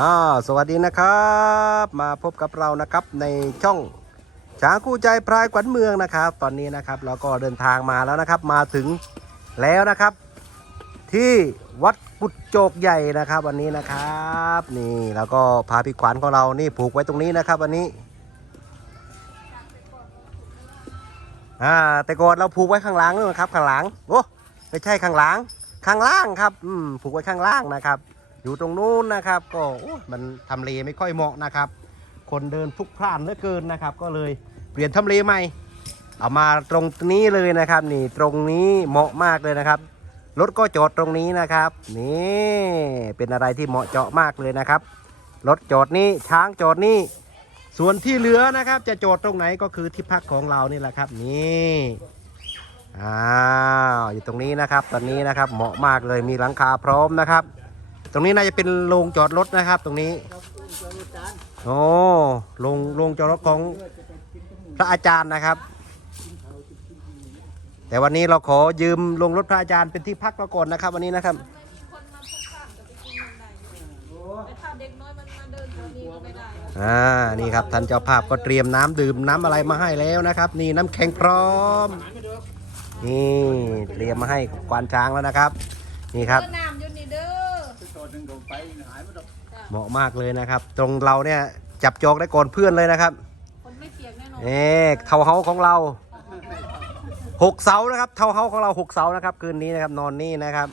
อ่าสวัสดีนะครับ มาพบกับเรานะครับในช่องช้างคู่ใจพรายขวัญเมืองนะครับ ตอนนี้นะครับเราก็เดินทางมาแล้วนะครับ มาถึงแล้วนะครับ ที่วัดกุดโจกใหญ่นะครับ วันนี้นะครับ นี่แล้วก็พาพี่ขวัญของเรานี่ผูกไว้ตรงนี้นะครับ วันนี้อ่าแต่ก่อนเราผูกไว้ข้างหลังนู่นนะครับข้างหลังโอ้ไม่ใช่ข้างหลังข้างล่างครับอืมผูกไว้ข้างล่างนะครับ อยู่ตรงนู้นนะครับ ก็มันทำเลไม่ค่อยเหมาะนะครับ คนเดินพลุกพล่านเหลือเกินนะครับ ก็เลยเปลี่ยนทำเลใหม่ เอามาตรงนี้เลยนะครับ นี่ตรงนี้เหมาะมากเลยนะครับรถก็จอดตรงนี้นะครับ นี่เป็นอะไรที่เหมาะเจาะมากเลยนะครับรถจอดนี่ช้างจอดนี่ส่วนที่เหลือนะครับ จะจอดตรงไหนก็คือที่พักของเรานี่แหละครับ นี่อ้าวอยู่ตรงนี้นะครับ ตอนนี้นะครับเหมาะมากเลยมีหลังคาพร้อมนะครับ ตรงนี้น่าจะเป็นโรงจอดรถนะครับ ตรงนี้โอ้โรงโรงจอดรถของพระอาจารย์นะครับ แต่วันนี้เราขอยืมลงรถพระอาจารย์เป็นที่พักเราก่อนนะครับ วันนี้นะครับคนมาพบปะกับไปกินมันได้แต่ถ้าเด็กน้อยมันมาเดินแถวนี้ก็ไม่ได้อ่านี่ครับท่านเจ้าภาพก็เตรียมน้ำดื่มน้ำอะไรมาให้แล้วนะครับ นี่น้ำแข็งพร้อมนี่เตรียมมาให้ควานช้างแล้วนะครับ นี่ครับ เหมาะมากเลยนะครับ ตรงเราเนี่ยจับจองได้ก่อนเพื่อนเลยนะครับคนไม่เปียกแน่นอนเอ๊เทาเฮาของเราหกเสานะครับ เทาเฮาของเราหกเสานะครับ คืนนี้นะครับนอนนี่นะครับ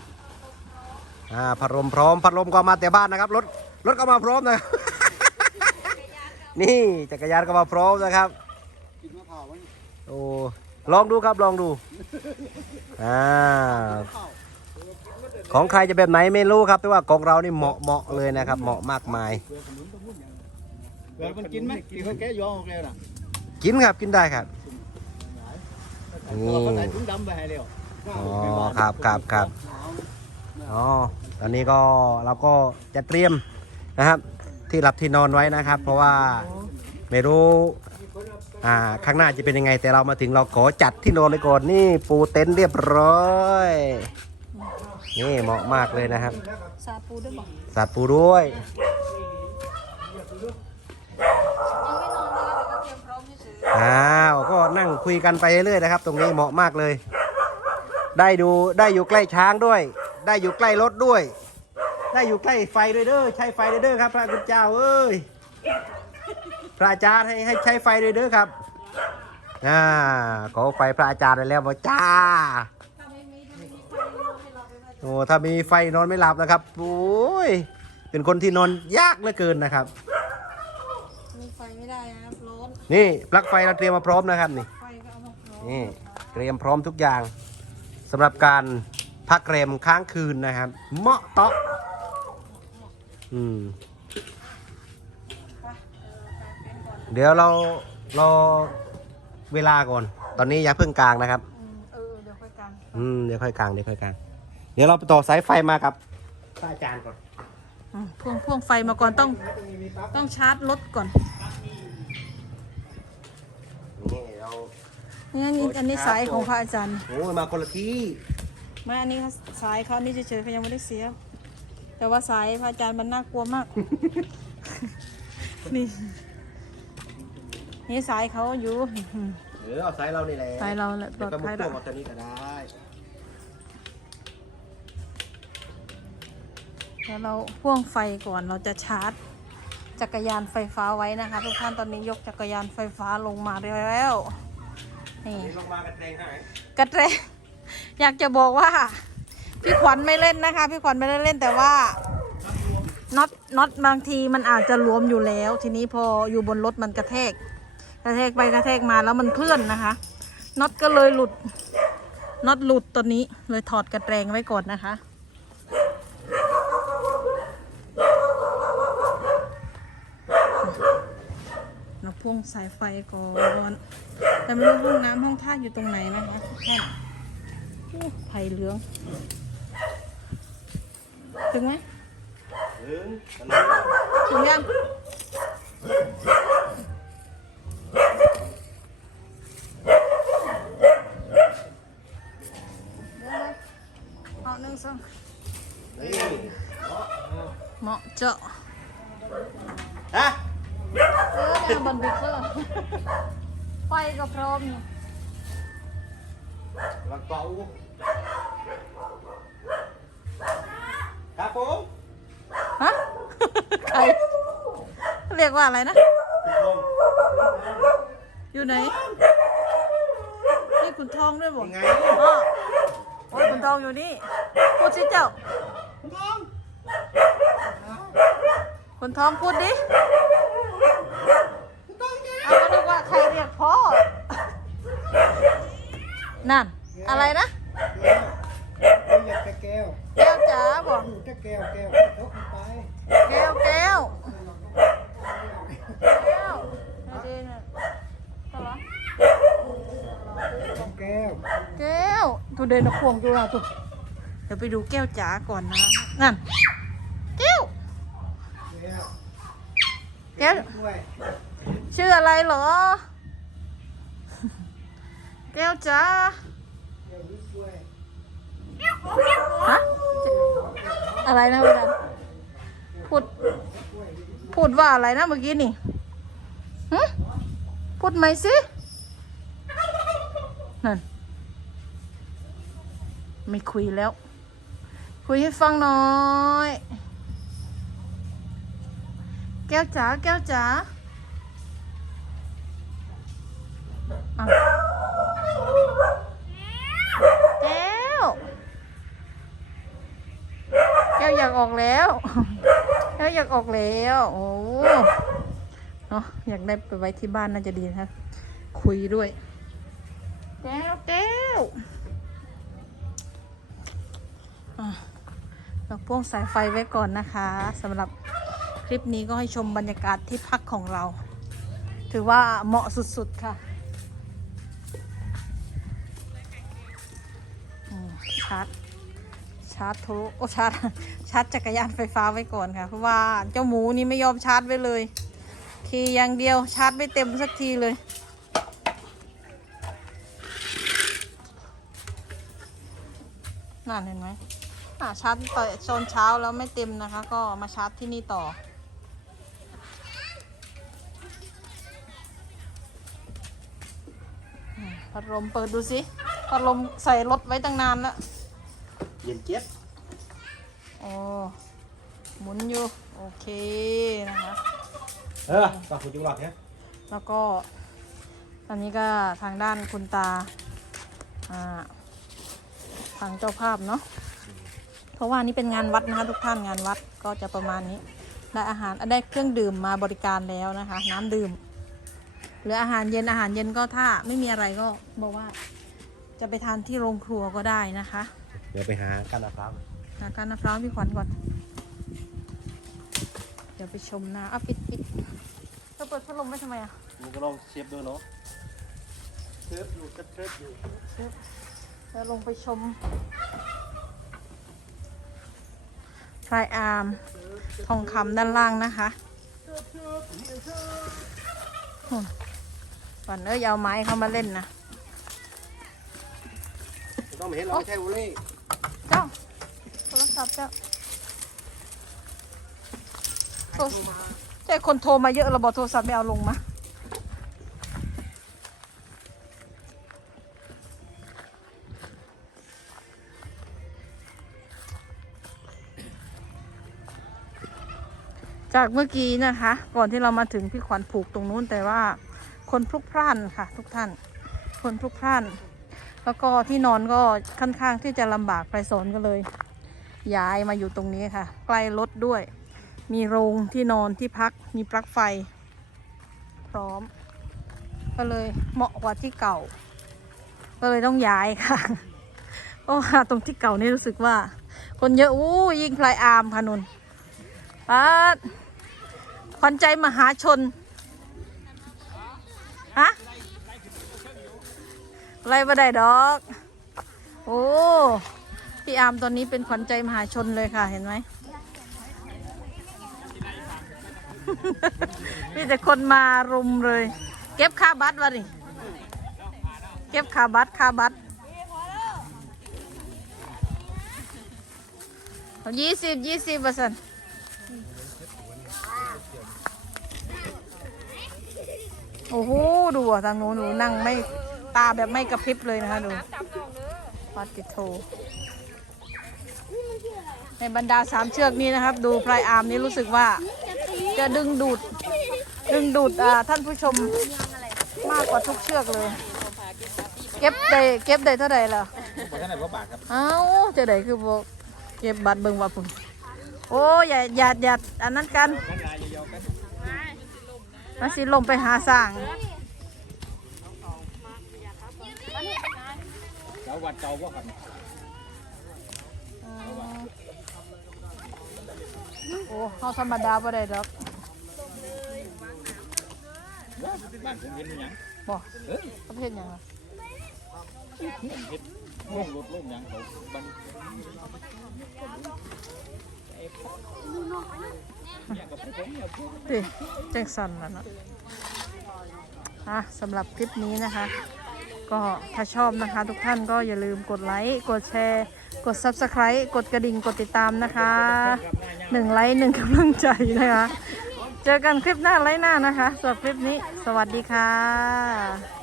อ่าพัดลมพร้อมพัดลมก็มาแต่บ้านนะครับรถรถก็มาพร้อมนะครับนี่จักรยานก็มาพร้อมนะครับโอ้ลองดูครับลองดูอ่า ของใครจะแบบไหนไม่รู้ครับ แต่ว่าของเรานี่เหมาะเหมาะเลยนะครับ เหมาะมากมาย เกิดมันกินไหมกินเขาแก้ย้อโอเคน่ะกินครับกินได้ครับเราก็ใส่ถุงดำไปให้เร็วอ๋อครับครับครับอ๋อตอนนี้ก็เราก็จะเตรียมนะครับ ที่หลับที่นอนไว้นะครับ เพราะว่าไม่รู้อ่าข้างหน้าจะเป็นยังไงแต่เรามาถึงเราขอจัดที่นอนเลยก่อนนี่ปูเต็นท์เรียบร้อย นี่เหมาะมากเลยนะครับซาปูด้วยบอกสัตว์ปูด้วยยังไม่นอนเลยเดี๋ยวก็เตรียมพร้อมเฉยอ้าวก็นั่งคุยกันไปเรื่อยๆนะครับ ตรงนี้เหมาะมากเลย ได้ดูได้อยู่ใกล้ช้างด้วย ได้อยู่ใกล้รถด้วย ได้อยู่ใกล้ไฟด้วยเด้อใช้ไฟด้วยเด้อครับ พระคุณเจ้าเอ้ยพระอาจารย์ให้ให้ใช้ไฟด้วยเด้อครับอ่าขอไฟพระอาจารย์ไปแล้วบ่จ้า โอ้ถ้ามีไฟนอนไม่หลับนะครับโอ้ยเป็นคนที่นอนยากเหลือเกินนะครับ มีไฟไม่ได้นะครับร้อนนี่ปลั๊กไฟเราเตรียมมาพร้อมนะครับนี่ ไฟก็เอามาพร้อมนี่เตรียมพร้อมทุกอย่างสำหรับการพักแรมค้างคืนนะครับ เหมาะเตาะอืมไปเออไปเป็นก่อนเดี๋ยวเรารอเวลาก่อน ตอนนี้อย่าเพิ่งกลางนะครับ อืมเออเดี๋ยวค่อยกัน อืมเดี๋ยวค่อยกลางเดี๋ยวค่อยกลาง เดี๋ยวเราไปต่อสายไฟมากับพระอาจารย์ก่อนอืมพ่วงพ่วงไฟมาก่อนต้องต้องชาร์จรถก่อนนี่เรานี่อันนี้อันนี้สายของพระอาจารย์ โอ้ยมาคนละที่ไม่อันนี้เขาสายเขานี่เฉยๆเขายังไม่ได้เสียบแต่ว่าสายพระอาจารย์มันน่ากลัวมาก นี่ นี่สายเขาอยู่เออเอาสายเรานี่แหละสายเราแหละปลอดภัยแล้แล้ววก็มาพ่วงเอาตัวนี้ก็ได้ เดี๋ยวเราพ่วงไฟก่อนเราจะชาร์จ จักรยานไฟฟ้าไว้นะคะ ทุกท่านตอนนี้ยกจักรยานไฟฟ้าลงมาแล้วนี่ลงมากันเตงให้กระเตงอยากจะบอกว่า พี่ขวัญไม่เล่นนะคะ พี่ขวัญไม่ได้เล่นแต่ว่าน็อตน็อตบางทีมันอาจจะหลวมอยู่แล้ว ทีนี้พออยู่บนรถมันกระแทก กระแทกไปกระแทกมาแล้วมันเคลื่อนนะคะน็อตก็เลยหลุดน็อตหลุดตัวนี้เลยถอดกระแตงไว้ก่อนนะคะเรา พ่วงสายไฟก่อนแต่ไม่รู้ห้องน้ำห้องท่าอยู่ตรงไหนนะคะทุกท่านโอ้ไผ่เหลือง ถึงไหมถึงถึงยังเอาหนึ่งสองนี่เหมาะเจาะฮะ เออเนี่ยบนบิ๊กเซอร์ไฟก็พร้อมอยู่ลังเกาะอู้ครับผมฮะใครเรียกว่าอะไรนะอยู่ไหนนี่คุณทองด้วยบอกยังไงอ๋อโอ้ยคุณทองอยู่นี่พูดสิเจ้า คุณทองพูดดิเอาก็นึกว่าใครเรียกพ่อ นั่น อะไรนะอยากจะแก้วแก้วจ๋าบอกจะแก้วแก้วยกไปแก้วแก้วแก้วเอาดีนะเอาเหรอแก้วแก้วทุเดินเอาพวงดูเราทุเดี๋ยวไปดูแก้วจ๋าก่อนนะนั่นแก้วแก้วแก้วด้วยชื่ออะไรเหรอ แก้วจ๋าฮะอะไรนะเวลาพูด พูดว่าอะไรนะเมื่อกี้นี่หึพูดไหมสินั่นไม่คุยแล้ว คุยให้ฟังหน่อย แก้วจ๋าแก้วจ๋าอะแก้ว แก้วอยากออกแล้วแก้วอยากออกแล้ว โอ้เนาะอยากได้ไปไว้ที่บ้านน่าจะดีนะคะคุยด้วยแก้วแก้วอะเราพ่วงสายไฟไว้ก่อนนะคะสำหรับคลิปนี้ก็ให้ชมบรรยากาศที่พักของเรา ถือว่าเหมาะสุดๆค่ะอืมชาร์จชาร์จโทรโอชาร์จชาร์จจักรยานไฟฟ้าไว้ก่อนค่ะ เพราะว่าเจ้าหมูนี่ไม่ยอมชาร์จไว้เลยขี่อย่างเดียวชาร์จไม่เต็มสักทีเลยนั่นเห็นไหมอ่าชาร์จต่อตอนเช้าแล้วไม่เต็มนะคะ ก็มาชาร์จที่นี่ต่อพัดลมเปิดดูสิพัดลมใส่รถไว้ตั้งนานแล้ว เย็นเจี๊ยบโอ้หมุนอยู่ โอเคนะคะ เออฝากคุณจุงหลักเนี่ยแล้วก็ ตอนนี้ก็ทางด้านคุณตา อ่า ทางเจ้าภาพเนาะ เพราะว่านี่เป็นงานวัดนะคะทุกท่านงานวัดก็จะประมาณนี้ ได้อาหารได้เครื่องดื่มมาบริการแล้วนะคะ น้ำดื่ม หรืออาหารเย็นอาหารเย็นก็ถ้าไม่มีอะไรก็บอกว่า จะไปทานที่โรงครัวก็ได้นะคะ เดี๋ยวไปหากันนะครับหาการน้ำร้อนพี่ขวัญก่อน เดี๋ยวไปชมนะอะปิดปิดเธอเปิดพัดลมไว้ทำไมอะมึงก็ลองเชฟดูเนาะเชฟอยู่เชฟเชฟอยู่เดี๋ยวลงไปชมพลายอาร์มทองคำด้านล่างนะคะอืมก่อนเอ้ยอย่าเอาไม้เข้ามาเล่นนะไม่ต้องมาเห็นเราไม่ใช่วุ้ย เจ้า โทรศัพท์เจ้าโทรใช่คนโทรมาเยอะเราบอกโทรศัพท์ไม่เอาลงมาจากเมื่อกี้นะคะ ก่อนที่เรามาถึงพี่ขวัญผูกตรงนู้นแต่ว่าคนพลุกพล่านค่ะ ทุกท่าน คนพลุกพล่าน แล้วก็ที่นอนก็ค่อนข้างที่จะลำบากไปสอนก็เลย ย้ายมาอยู่ตรงนี้ค่ะ ใกล้รถด้วย มีโรงที่นอนที่พักมีปลั๊กไฟ พร้อม ก็เลยเหมาะกว่าที่เก่า ก็เลยต้องย้ายค่ะเพราะว่าตรงที่เก่านี่รู้สึกว่า คนเยอะอู้ยิงพลายอามค่ะนุนปัดขวัญใจมหาชนฮะ ไล่บ่ได้ดอก โอ้ พี่อามตอนนี้เป็นขวัญใจมหาชนเลยค่ะ เห็นไหม มีแต่คนมารุมเลย เก็บค่าบัตรวะนี่ เก็บค่าบัตรค่าบัตรยี่สิบยี่สิบเปอร์เซ็นโอ้โห ดูอะทางโน้นหนูนั่งไม่ ตาแบบไม่กระพริบเลยนะคะดูปัดติโทในบรรดาสามเชือกนี้นะครับ ดูพลายอาร์มนี้รู้สึกว่า จะดึงดูด ดึงดูดอ่าท่านผู้ชมมากกว่าทุกเชือกเลย เก็บได้เก็บได้เท่าไหร่ล่ะบอกท่านไหนว่าบาทครับเอ้าจะได้คือบอกเก็บบัตรเบิ่งว่าพุ่นโอ้อย่าอย่าอย่าอันนั้นกันท่านนายยาวๆกันมาสิลงไปหาสร้าง เจ้า วัดเจ้าว่าครับโอ้เขาธรรมดาบ่ได้ดอกบ้านผมเห็นมันหยังบ่เออประเภทหยังล่ะเห็ดล่มรถล่มหยังเขาบันเนี่ยกับผมเนี่ยผมดิจังสันแล้วเนาะอะสำหรับคลิปนี้นะคะ ก็ถ้าชอบนะคะ ทุกท่านก็อย่าลืมกดไลค์กดแชร์ กด Subscribe กดกระดิ่งกดติดตามนะคะหนึ่งไลค์หนึ่งกำลังใจนะคะ เจอกันคลิปหน้าไลค์หน้านะคะสำหรับคลิปนี้ สวัสดีค่ะ